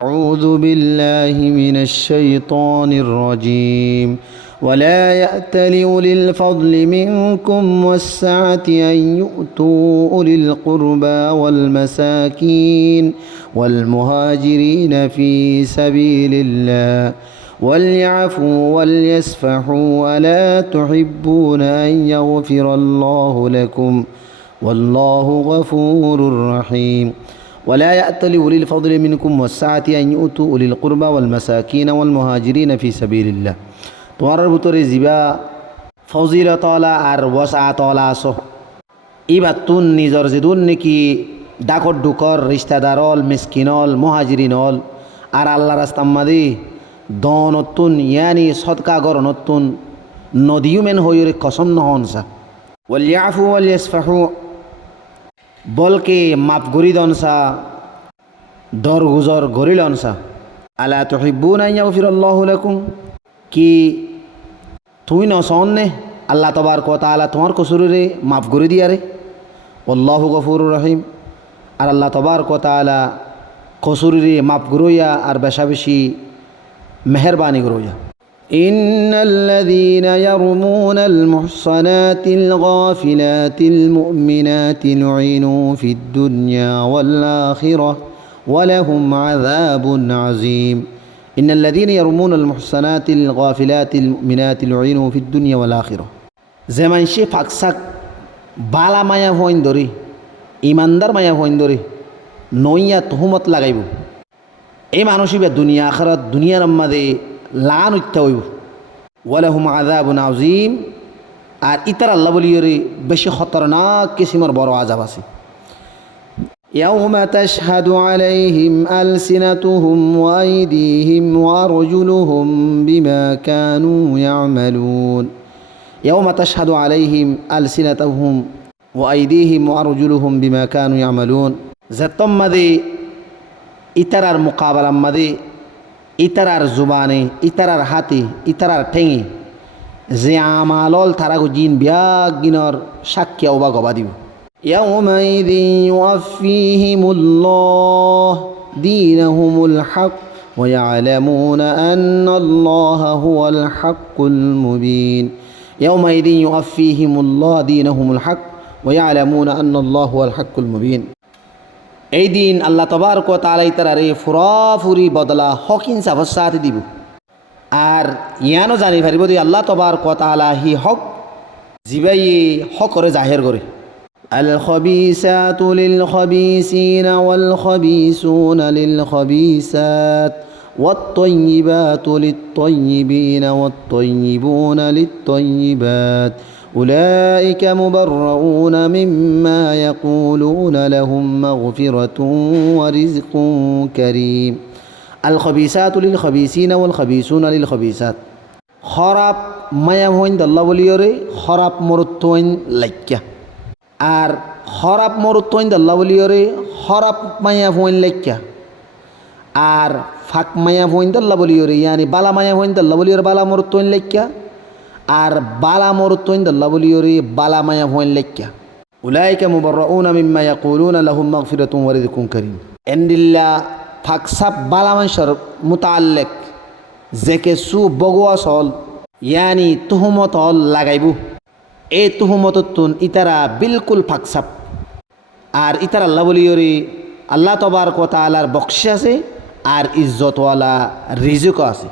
أعوذ بالله من الشيطان الرجيم ولا يأتل أولي الفضل منكم والسعة أن يؤتوا أولي القربى والمساكين والمهاجرين في سبيل الله وليعفوا وليصفحوا ألا تحبون أن يغفر الله لكم والله غفور رحيم ولا يأتل أولي الفضل منكم والسعة أن يؤتوا أولي القربى والمساكين والمهاجرين في سبيل الله তোমার ভিতরে জিবা ফজিলতলা আর ওয়াসাতলা আছো ইবা তুন নিজর যেদুন নাকি ডাকর ডুকর রিশতাদারল মিসকিনল মুহাজিরিনল আর আল্লাহ রাস্তাম্মাদি দনতুন ইয়ানি সদকা গরনতুন নদিউমেন হইরে কসম নহনসা ওয়ালিয়াফু ওয়ালিয়াসফাহু বলকে মাফ গরি দনসা দরগুজর গরিলনসা আলা তুহিব্বুনা আন ইয়াগফিরাল্লাহু লাকুম কি তুই নসনে আল্লাহ তবারক ওয়া তাআলা তোমার কসুরে মাফ করে দিয়ারে আল্লাহু গফুরুর রহিম আর আল্লাহ তবারক ওয়া তাআলা কসুরে মাফ গরইয়া আর বেশা বেশি মেহেরবানি গরইয়া إن الذين يرمون المحصنات الغافلات المؤمنات لعنوا في الدنيا والآخرة ولهم عذاب عظيم إن الذين يرمون المحصنات الغافلات المؤمنات لعنوا في الدنيا والآخرة زمان شي فاكساك بالا مايا هوين دوري ইমানদার মায়া হইন দরে নইয়া তুহমত লাগাইব এই মানুষই দুনিয়া আখিরাত দুনিয়ার মাঝে লান উঠতে হইব ওয়ালাহুম আযাবুন আযীম আর ইতার আল্লাহ বলিয়রে বেশি খতরনাক কিসিমের বড় আযাব আছে يوم تشهد عليهم ألسنتهم وأيديهم وأرجلهم بما كانوا يعملون يوم تشهد عليهم ألسنتهم وأيديهم وأرجلهم بما كانوا يعملون زتم مدي إترار مقابلة مدي إترار زباني إترار حاتي إترار تنgi যে আমালল তারাগো জিন বিয়াগ গিনর সাক্ষী অবা গবা দিব يومئذ يوفيهم الله دينهم الحق ويعلمون أن الله هو الحق المبين يومئذ يوفيهم الله دينهم الحق ويعلمون أن الله هو الحق المبين এই দিন আল্লাহ তবারক ওয়া তাআলা ইতারারে ফুরাফুরি বদলা হক ইনসাফের সাথে দিব আর ইয়ানো জানি পারিব যে আল্লাহ তবারক ওয়া তাআলা হি হক জিবাই হক করে জাহির করে الخبيثات للخبيثين والخبيثون للخبيثات والطيبات للطيبين والطيبون للطيبات أولئك مبرؤون مما يقولون لهم مغفرة ورزق كريم الخبيثات للخبيثين والخبيثون للخبيثات خراب ما يهون الله وليوري خراب مرتوين لكيا আর খরাপ মরুত্বইন আল্লাহ বলিয়রে খরাপ মায়া ভইন লেখা আর ফাঁক মায়া ভইন আল্লাহ বলিয়রে ইয়ানি বালা মায়া ভইন আল্লাহ বলিয়রে বালা মরুত্বইন লেখা আর বালা মরুত্বইন আল্লাহ বলিয়রে বালা মায়া ভইন লেখা উলাইকা মুবাররাউনা মিম্মা ইয়াকুলুনা লাহুম মাগফিরাতুন ওয়া রিজকুন কারীম এন্ডিল্লা ফাকসাব বালা মানশর মুতাআল্লিক জেকে সু বগওয়াস হল ইয়ানি তুহমত হল লাগাইবু এই তুহমতুন ইতারা বিলকুল ফাকসাপ আর ইতার আল্লাহ বলিয়রি আল্লাহ তবারক ওয়া তাআলার বকশিশ আছে আর ইজ্জতওয়ালা রিজিকও আছে।